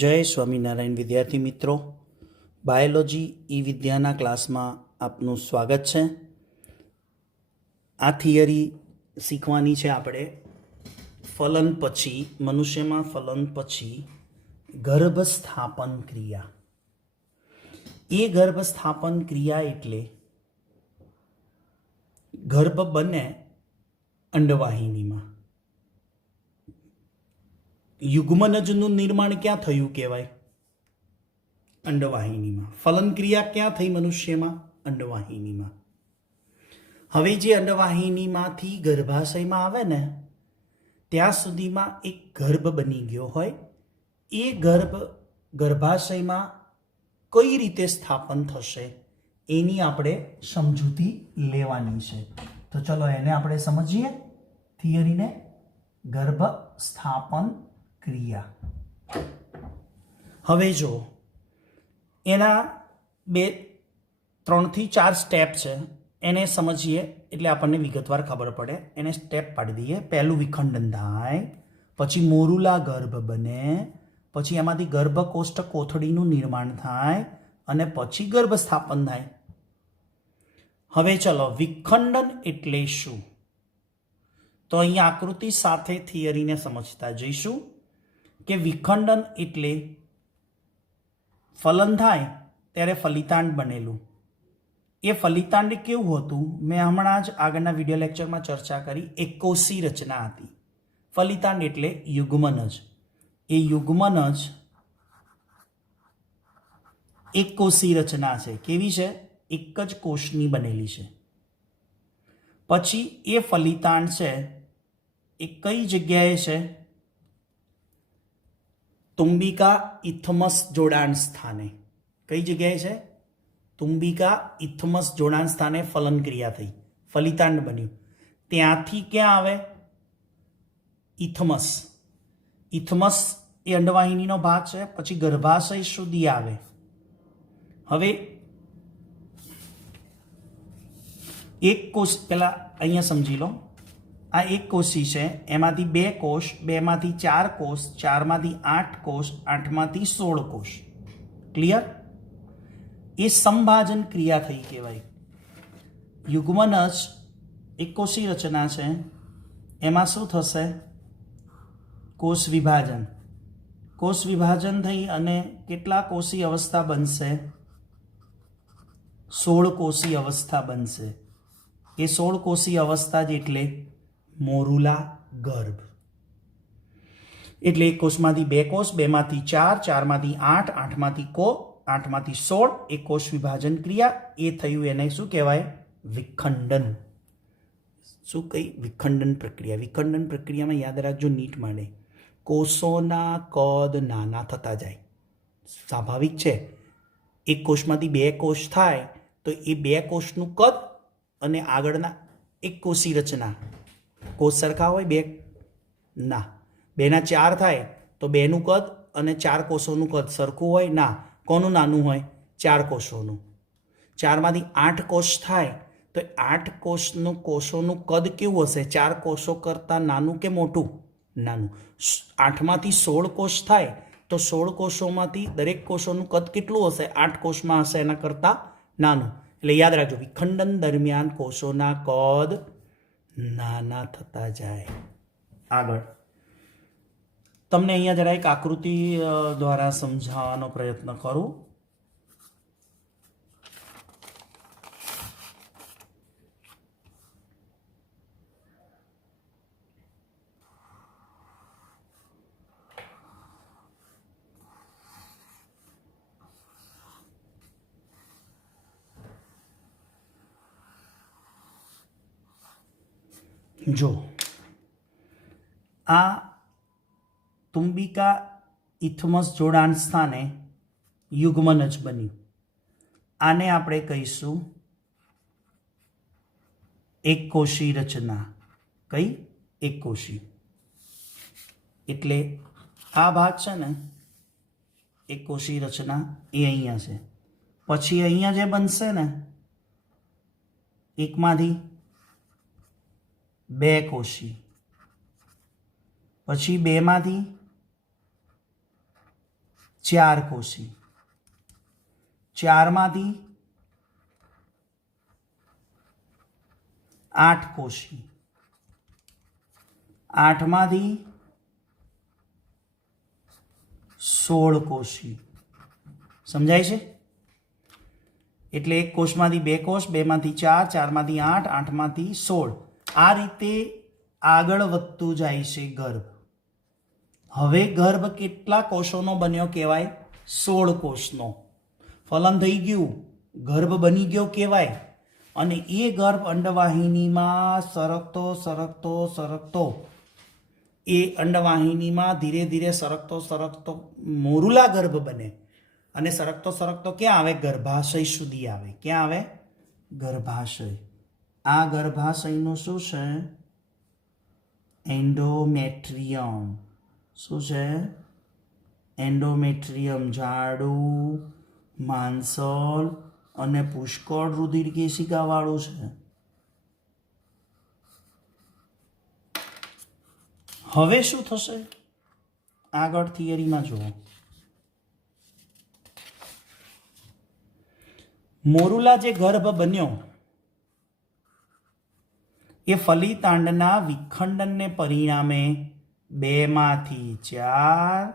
जय स्वामीनारायण विद्यार्थी मित्रों, बायोलॉजी ई विद्याना क्लास में आपનું स्वागत है। आ थियरी शीखवानी है આપણે ફલન પછી મનુષ્યમાં ફલન પછી ગર્ભસ્થાપન ક્રિયા। એ ગર્ભસ્થાપન ક્રિયા એટલે ગર્ભ બને અંડવાહિનીમાં। युग्मनजનું निर्माण क्या थयुं कहेवाय? अंडवाहिनीमां। फलन क्रिया क्या थई मनुष्यमां? अंडवाहिनीमां। हवे जे अंडवाहिनीमांथी गर्भाशयमां आवे ने त्यां सुधीमां एक गर्भ बनी गयो होय। ए गर्भाशयमां कई रीते स्थापन थशे एनी आपणे समजूती लेवानी छे। तो चलो एने आपणे समजीए थियरीने। गर्भस्थापन क्रिया हवे जो एना 3 થી 4 स्टेप है, एने समझिए एटले आपने विगतवार खबर पड़े। एने स्टेप पाड़ी दीए। पहलू विखंडन थाय, पछी मोरुला गर्भ बने, पछी एमांथी गर्भकोष्ठ कोथळीनुं निर्माण थाय अने पछी गर्भस्थापन थाय। हवे चलो विखंडन एटले शुं? तो अहीं आकृति साथे थियरी ने समझता जईशुं के विखंडन एटले फलन थाय त्यारे फलितांड बनेलू। ए फलितांड केवुं हतुं? मैं हमणां ज आगळना विडियो लेक्चर में चर्चा करी। एकोसी रचना हती। फलितांड एटले युग्मनज। ए युग्मनज एकोसी रचना छे। केवी छे? एक ज कोषनी बनेली छे। पछी ए फलितांड छे ए कई जग्याए छे? तुम्बिका इथमस जोड़ाण स्थाने। कई जग्याए छे? तुम्बिका इथमस जोड़ाण स्थाने फलन क्रिया थई, फलितांड बन्युं। त्यांथी क्यां आवे? इथमस। इथमस ए अंडवाहिनीनो भाग छे। पछी गर्भाशय सुधी आवे। हवे एक कोष पहला अहींया समझी लो। आ एक कोषी है, एमांथी 2 कोष, 2 मांथी 4 कोष, 4 मांथी 8 कोष, 8 मांथी 16 कोष। क्लियर? ये संभाजन क्रिया थई कहेवाय। युग्मनज एक कोषी रचना है, एमां शुं थशे? कोष विभाजन। कोष विभाजन थई अने केटला कोषी अवस्था बनशे? 16 कोषी अवस्था बनशे। ए 16 कोषी अवस्था ज एटले मोरुला गर्भ। एटले एक कोषमांथी 2 कोष, 2 मांथी 4, 4 मांथी 8, 8 मांथी 8 मांथी 16 ए कोष विभाजन क्रिया। ए थयुं एने शुं कहेवाय? विखंडन। शुं कही? विखंडन प्रक्रिया। विखंडन प्रक्रिया में याद राखजो नीट माटे कोषोना कद नाना थता जाय। स्वाभाविक छे। एक कोषमांथी 2 कोष थाय तो ए 2 कोषनुं कद अने आगळना एक कोषी रचना कोष सरखा होय? 2 ना। 2 ना 4 थाय तो 2 नुं कद अने 4 कोषोनुं कद सरखुं होय? ना। कोनुं नानुं होय? 4 कोषोनुं। 4 मांथी 8 कोष थाय तो 8 कोषोनुं कद केवुं हशे? 4 कोषो करता नानुं के मोटुं? नानुं। 8 मांथी 16 कोष थाय तो 16 कोषोमांथी दरेक कोषोनुं कद केटलुं हशे? 8 कोषमां हशे एना करता नानुं। એટલે યાદ રાખજો વિખંડન દરમિયાન કોષોના કદ નાના થતા જાય। આગળ તમને અહીંયા જરા એક આકૃતિ દ્વારા સમજાવવાનો પ્રયત્ન કરું। जो आ तुम्बिका इथमस जोड़ाण स्थाने युग्मनज बन्युं। आने आपणे कहीशुं एक कोषी रचना। कई? एक कोषी। एटले आ भाग छे ने एक कोषी रचना ए अहींया छे। पछी अहींया जे बनशे ने एक मांथी 2 कोषी, પછી 2 માંથી 4 કોષી, 4 માંથી 8 કોષી, 8 માંથી 16 કોષી. સમજાય છે? એટલે એક કોષમાંથી 2 કોષ, 2 માંથી 4, 4 માંથી 8, 8 માંથી 16. આ રીતે આગળ વધતું જાય છે ગર્ભ. હવે ગર્ભ કેટલા કોષોનો બન્યો કહેવાય? 16 કોષનો. ફલન થઈ ગયું, ગર્ભ બની ગયો કહેવાય. અને એ ગર્ભ અંડવાહિનીમાં સરકતો સરકતો સરકતો એ અંડવાહિનીમાં ધીરે ધીરે સરકતો સરકતો મોરુલા ગર્ભ બને. અને સરકતો સરકતો ક્યાં આવે? ગર્ભાશય સુધી આવે. ક્યાં આવે? ગર્ભાશય. આ ગર્ભાશયનું શું છે? એન્ડોમેટ્રિયમ. શું છે? એન્ડોમેટ્રિયમ. જાડું, માંસલ અને પુષ્કળ રુધિર કેશિકા વાળું છે. હવે શું થશે? આગળ થિયરીમાં જુઓ. મોરુલા જે ગર્ભ બન્યો એ ફલિતાંડના વિખંડનને પરિણામે 2 માંથી 4,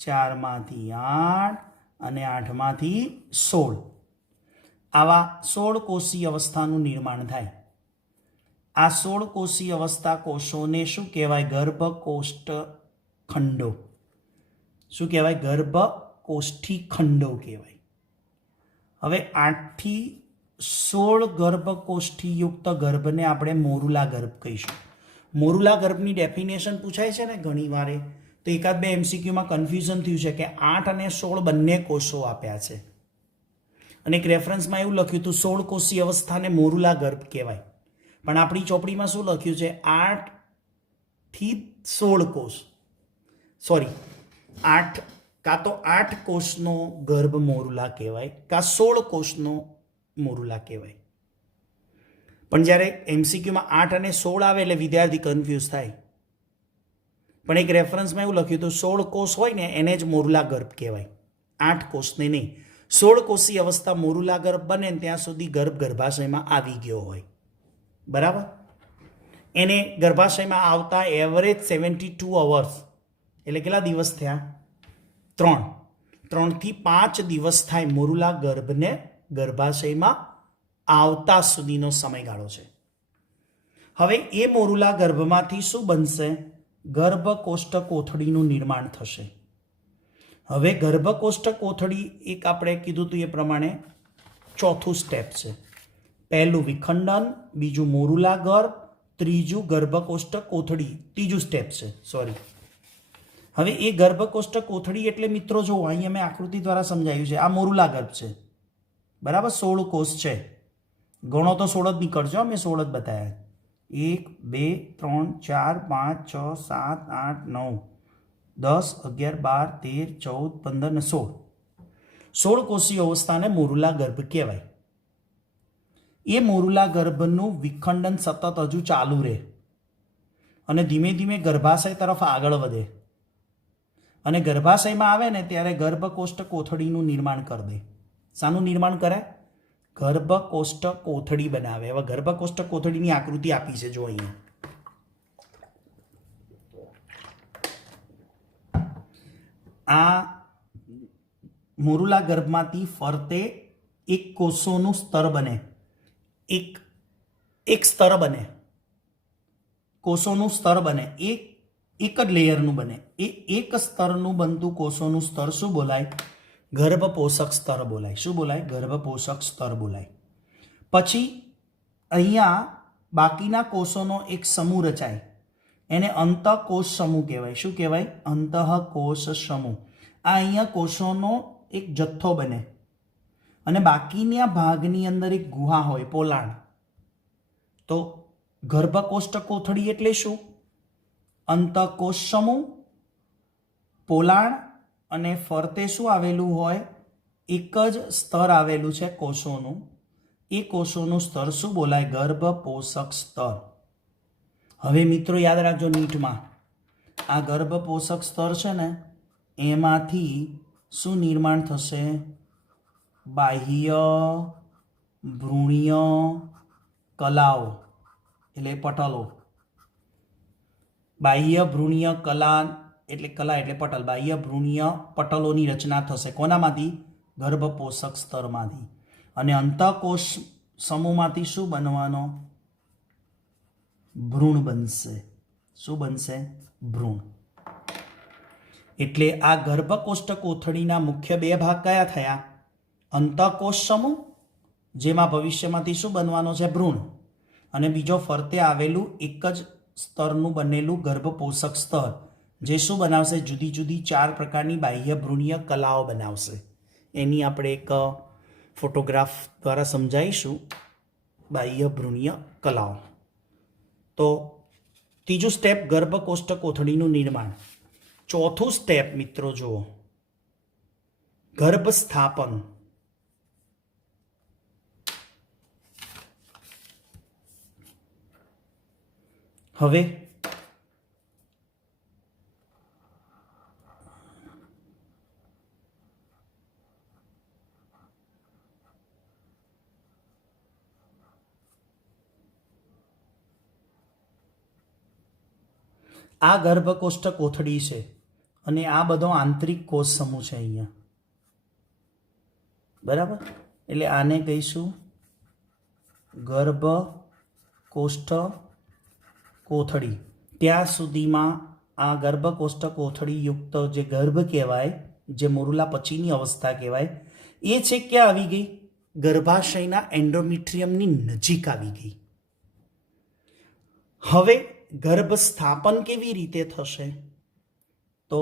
4 માંથી 8 અને 8 માંથી 16 આવા 16 કોષીય અવસ્થાનું નિર્માણ થાય. આ 16 કોષીય અવસ્થા કોષોને શું કહેવાય? ગર્ભકોષ્ઠ ખંડો. શું કહેવાય? ગર્ભકોષ્ઠી ખંડો કહેવાય. હવે 8 થી 16 ગર્ભકોષ્ઠીયુક્ત ગર્ભને આપણે મોરુલા ગર્ભ કહીશું. મોરુલા ગર્ભની ડેફિનેશન પૂછાય છે ને ઘણી વારે, તો એકાદ બે એમસીક્યુમાં કન્ફ્યુઝન થયું છે કે 8 અને 16 બંને કોષો આપ્યા છે અને એક રેફરન્સમાં એવું લખ્યું હતું 16 કોષીય અવસ્થાને મોરુલા ગર્ભ કહેવાય. પણ આપણી ચોપડીમાં શું લખ્યું છે? 8 થી 16 કોષ, સોરી 8 કાં તો 8 કોષનો ગર્ભ મોરુલા કહેવાય કાં 16 કોષનો મોરુલા કહેવાય. પણ જ્યારે એમસીક્યુમાં 8 અને 16 આવે એટલે વિદ્યાર્થી કન્ફ્યુઝ થાય. પણ એક રેફરન્સમાં એવું લખ્યું હતું 16 કોષ હોય ને એને જ મોરુલા ગર્ભ કહેવાય, 8 કોષને નહીં. 16 કોષી અવસ્થા મોરુલા ગર્ભ બને ત્યાં સુધી ગર્ભ ગર્ભાશયમાં આવી ગયો હોય. બરાબર? એને ગર્ભાશયમાં આવતા એવરેજ 72 અવર્સ એટલે કેટલા દિવસ થયા? 3 થી 5 દિવસ થાય મોરુલા ગર્ભને ગર્ભાશયમાં આવતા સુધીનો સમયગાળો છે. હવે એ મોરુલા ગર્ભમાંથી શું બનશે? ગર્ભકોષ્ઠ કોથળીનું નિર્માણ થશે. હવે ગર્ભકોષ્ઠ કોથળી એક આપણે કીધું હતું એ પ્રમાણે ચોથું સ્ટેપ છે. પહેલું વિખંડન, બીજું મોરુલા ગર્ભ, ત્રીજું ગર્ભકોષ્ઠ કોથળી, ત્રીજું સ્ટેપ છે. સોરી. હવે એ ગર્ભકોષ્ઠ કોથળી એટલે મિત્રો જો અહીંયા મેં આકૃતિ દ્વારા સમજાયું છે, આ મોરુલા ગર્ભ છે. બરાબર? 16 કોષ છે. ગણો તો 16 જ નીકળજો, મેં 16 જ બતાવ્યા. 1 2 3 4 5 6 7 8 9 10 11 12 13 14 15 ને 16. 16 કોષીય અવસ્થાને મોરુલા ગર્ભ કહેવાય. એ મોરુલા ગર્ભનું વિખંડન સતત હજુ ચાલુ રહે અને ધીમે ધીમે ગર્ભાશય તરફ આગળ વધે અને ગર્ભાશયમાં આવે ને ત્યારે ગર્ભકોષ્ઠ કોથળીનું નિર્માણ કરી દે. શાનું નિર્માણ કરે? ગર્ભકોષ્ઠ કોથળી બનાવે. હવે ગર્ભકોષ્ઠ કોથળીની આકૃતિ આપી છે જો અહીંયા. આ મોરુલા ગર્ભમાંથી ફરતે એક કોષોનું સ્તર બને, એક સ્તર બને, કોષોનું સ્તર બને, એક જ લેયરનું બને. એ એક સ્તરનું બનતું કોષોનું સ્તર શું બોલાય? ગર્ભપોષક સ્તર બોલાય. શું બોલાય? ગર્ભપોષક સ્તર બોલાય. પછી અહીંયા બાકીના કોષોનો એક સમૂહ રચાય, એને અંતઃકોષ સમૂહ કહેવાય. શું કહેવાય? અંતઃકોષ સમૂહ. આ અહીંયા કોષોનો એક જથ્થો બને અને બાકીના ભાગની અંદર એક ગુહા હોય, પોલાણ. તો ગર્ભકોષ્ઠ કોથળી એટલે શું? અંતઃકોષ સમૂહ, પોલાણ અને ફરતે શું આવેલું હોય? એક જ સ્તર આવેલું છે કોષોનું. એ કોષોનું સ્તર શું બોલાય? ગર્ભપોષક સ્તર. હવે મિત્રો યાદ રાખજો નીટમાં, આ ગર્ભપોષક સ્તર છે ને એમાંથી શું નિર્માણ થશે? બાહ્ય ભ્રૂણીય કલાઓ એટલે પટલો. બાહ્ય ભ્રૂણીય કલા એટલે પટલ. બાહ્ય ભ્રૂણીય પટલોની રચના થશે. કોનામાંથી? ગર્ભપોષક સ્તરમાંથી. અને અંતઃકોષ સમૂહમાંથી શું બનવાનો? ભ્રૂણ બનશે. શું બનશે? ભ્રૂણ. એટલે આ ગર્ભકોષ્ઠ કોથળીના મુખ્ય બે ભાગ કયા થયા? અંતઃકોષ સમૂહ, જેમાં ભવિષ્યમાંથી શું બનવાનો છે? ભ્રૂણ. અને બીજો ફરતે આવેલું એક જ સ્તરનું બનેલું ગર્ભપોષક સ્તર, જે શું બનાવશે? જુદી જુદી 4 પ્રકારની બાહ્ય ભ્રૂણીય કલાઓ બનાવશે. એની આપણે એક ફોટોગ્રાફ દ્વારા સમજાવીશું, બાહ્ય ભ્રૂણીય કલાઓ. તો ત્રીજું સ્ટેપ ગર્ભકોષ્ઠ કોથળીનું નિર્માણ. ચોથું સ્ટેપ મિત્રો જુઓ, ગર્ભસ્થાપન. હવે આ ગર્ભકોષ્ઠ કોથળી છે અને આ બધો આંતરિક કોષ સમૂહ છે અહીંયા, બરાબર? એટલે આને કહીશું ગર્ભકોષ્ઠ કોથળી. ત્યાં સુધીમાં આ ગર્ભકોષ્ઠ કોથળી યુક્ત જે ગર્ભ કહેવાય, જે મોરુલા પછીની અવસ્થા કહેવાય, એ છે ક્યાં આવી ગઈ? ગર્ભાશયના એન્ડોમેટ્રિયમની નજીક આવી ગઈ. હવે ગર્ભ સ્થાપન કેવી રીતે થશે? તો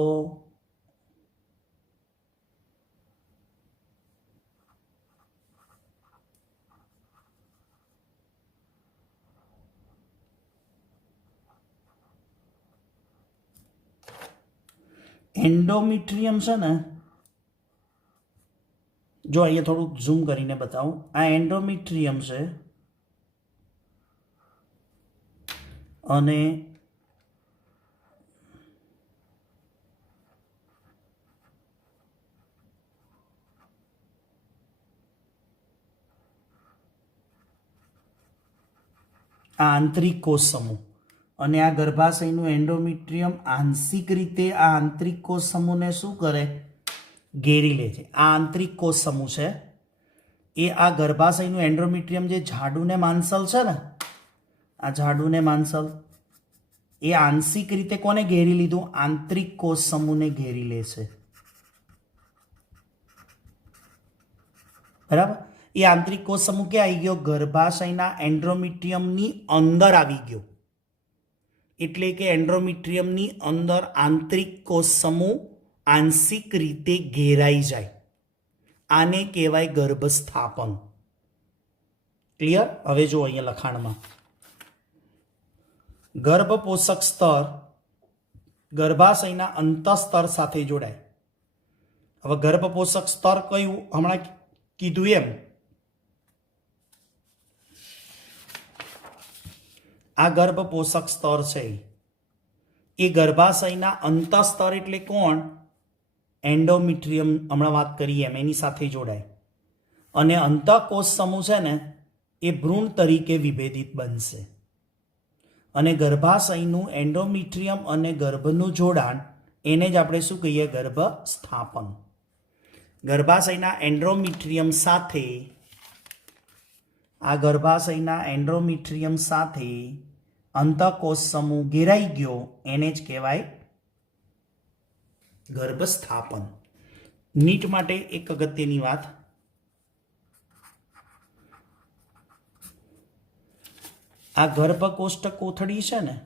એન્ડોમેટ્રિયમ છે ને, જો અહીંયા થોડુંક ઝૂમ કરીને બતાવું. આ એન્ડોમેટ્રિયમ છે અને આ આંતરિક કોષ સમૂહ. અને આ ગર્ભાશયનું એન્ડોમેટ્રિયમ આંશિક રીતે આ આંતરિક કોષ સમૂહને શું કરે? ઘેરી લે છે. આ આંતરિક કોષ સમૂહ છે એ આ ગર્ભાશયનું એન્ડોમેટ્રિયમ, જે ઝાડુને માંસલ છે ને, આ ઝાડુને માંસલ, એ આંશિક રીતે કોને ઘેરી લીધું? આંતરિક કોષ સમૂહને ઘેરી લે છે, બરાબર? એ આંતરિક કોષ સમૂહ ક્યાં આવી ગયો? ગર્ભાશયના એન્ડોમેટ્રિયમની અંદર આવી ગયો. એટલે કે એન્ડોમેટ્રિયમની અંદર આંતરિક કોષ સમૂહ આંશિક રીતે ઘેરાઈ જાય. આને કહેવાય ગર્ભસ્થાપન. ક્લિયર? હવે જો અહીંયા લખાણમાં ગર્ભપોષક સ્તર ગર્ભાશયના અંતઃસ્તર સાથે જોડાય. હવે ગર્ભપોષક સ્તર કયું? હમણાં કીધું એમ આ ગર્ભપોષક સ્તર છે એ ગર્ભાશયના અંતઃસ્તર એટલે કોણ? એન્ડોમેટ્રિયમ, હમણાં વાત કરીએ એમ, એની સાથે જોડાય. અને અંતઃકોષ સમૂહ છે ને એ ભ્રૂણ તરીકે વિભેદિત બનશે. અને ગર્ભાશયનું એન્ડોમેટ્રિયમ અને ગર્ભનું જોડાણ, એને જ આપણે શું કહીએ? ગર્ભસ્થાપન. ગર્ભાશયના એન્ડોમેટ્રિયમ સાથે આ ગર્ભાશયના એન્ડોમેટ્રિયમ સાથે અંતઃકોષ સમૂહ ઘેરાઈ ગયો, એને જ કહેવાય ગર્ભસ્થાપન. નીટ માટે એક અગત્યની વાત, આ ગર્ભકોષ્ઠ કોથળી છે ને,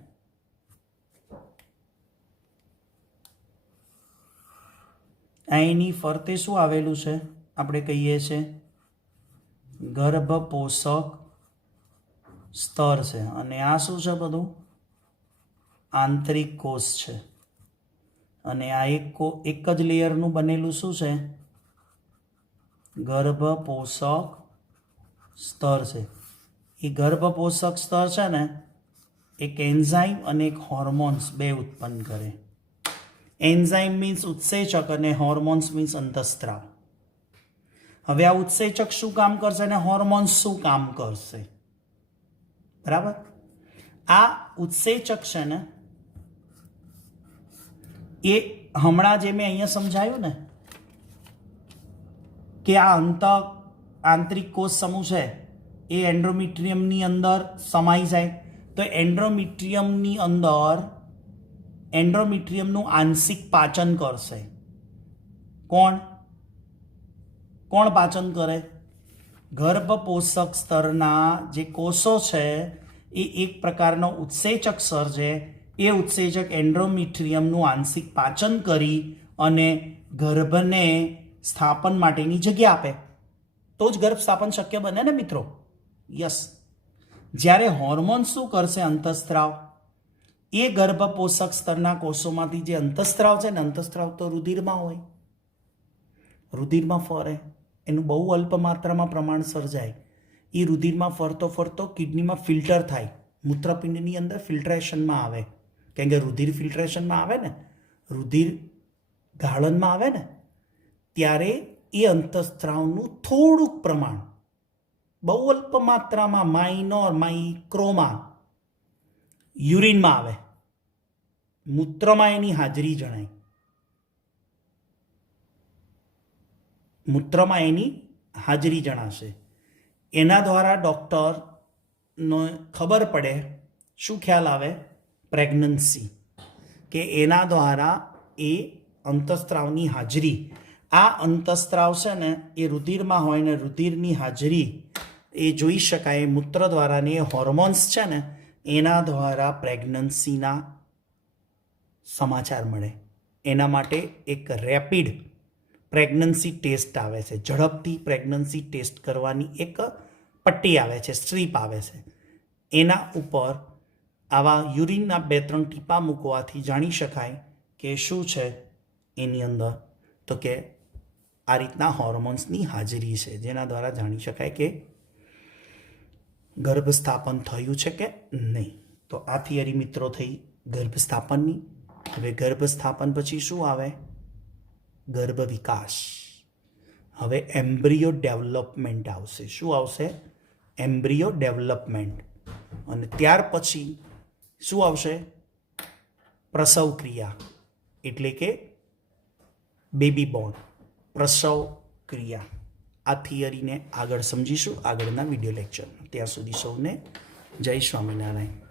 આ એની ફરતે શું આવેલું છે? આપણે કહીએ છીએ ગર્ભપોષક સ્તર છે. અને આ શું છે? બધું આંતરિક કોષ છે. અને આ એક જ લેયરનું બનેલું શું છે? ગર્ભપોષક સ્તર છે. એ ગર્ભપોષક સ્તર છે ને, એક એન્ઝાઇમ અને એક હોર્મોન્સ બે ઉત્પન્ન કરે. એન્ઝાઇમ મીન્સ ઉત્સેચક અને હોર્મોન્સ મીન્સ અંતઃસ્ત્રાવ. હવે આ ઉત્સેચક શું કામ કરશે અને હોર્મોન્સ શું કામ કરશે? બરાબર. આ ઉત્સેચક છે ને એ હમણાં જે મેં અહીંયા સમજાયું ને કે આ આંતરિક કોષ સમૂહ છે એ એન્ડોમેટ્રિયમની અંદર સમાઈ જાય, તો એન્ડોમેટ્રિયમનું આંશિક પાચન કરશે. કોણ પાચન કરે? ગર્ભપોષક સ્તરના જે કોષો છે એ એક પ્રકારનો ઉત્સેચક સર્જે. એ ઉત્સેચક એન્ડોમેટ્રિયમનું આંશિક પાચન કરી અને ગર્ભને સ્થાપન માટેની જગ્યા આપે, તો જ ગર્ભ સ્થાપન શક્ય બને ને મિત્રો. યસ. જ્યારે હોર્મોન શું કરશે? અંતઃસ્ત્રાવ. એ ગર્ભપોષક સ્તરના કોષોમાંથી જે અંતઃસ્ત્રાવ છે ને, અંતઃસ્ત્રાવ તો રુધિરમાં હોય, રુધિરમાં ફરે, એનું બહુ અલ્પ માત્રામાં પ્રમાણ સર્જાય. એ રુધિરમાં ફરતો ફરતો કિડનીમાં ફિલ્ટર થાય, મૂત્રપિંડની અંદર ફિલ્ટ્રેશનમાં આવે. કેમ કે રુધિર ફિલ્ટ્રેશનમાં આવે ને, રુધિર ગાળણમાં આવે ને, ત્યારે એ અંતઃસ્ત્રાવનું થોડુંક પ્રમાણ બહુ અલ્પ માત્રામાં માઇક્રોમાં યુરિનમાં આવે, મૂત્રમાં એની હાજરી જણાય. મૂત્રમાં એની હાજરી જણાશે. એના દ્વારા ડૉક્ટરનો ખબર પડે, શું ખ્યાલ આવે? પ્રેગ્નન્સી. કે એના દ્વારા એ અંતઃસ્ત્રાવની હાજરી, આ અંતઃસ્ત્રાવ છે ને એ રુધિરમાં હોય ને રુધિરની હાજરી એ જોઈ શકાય મૂત્ર દ્વારા, ને એ હોર્મોન્સ છે ને એના દ્વારા પ્રેગ્નન્સીના સમાચાર મળે. એના માટે એક રેપિડ પ્રેગ્નન્સી ટેસ્ટ આવે છે, ઝડપથી પ્રેગ્નન્સી ટેસ્ટ કરવાની એક પટ્ટી આવે છે, સ્ટ્રીપ આવે છે. એના ઉપર આવા યુરિનના 2-3 ટીપા મૂકવાથી જાણી શકાય કે શું છે એની અંદર, તો કે આ રીતના હોર્મોન્સની હાજરી છે, જેના દ્વારા જાણી શકાય કે ગર્ભસ્થાપન થયું છે કે નહીં. તો આ થિયરી મિત્રો થઈ ગર્ભસ્થાપનની. હવે ગર્ભસ્થાપન પછી શું આવે? ગર્ભ વિકાસ. હવે એમ્બ્રિયો ડેવલપમેન્ટ આવશે. શું આવશે? Embryo development. અને ત્યાર પછી શું આવશે? પ્રસવ ક્રિયા, એટલે કે બેબી બોર્ન, પ્રસવ ક્રિયા. આ થિયરીને આગળ સમજીશું આગળના વિડીયો લેક્ચરમાં. ત્યાં સુધી સૌને જય સ્વામિનારાયણ.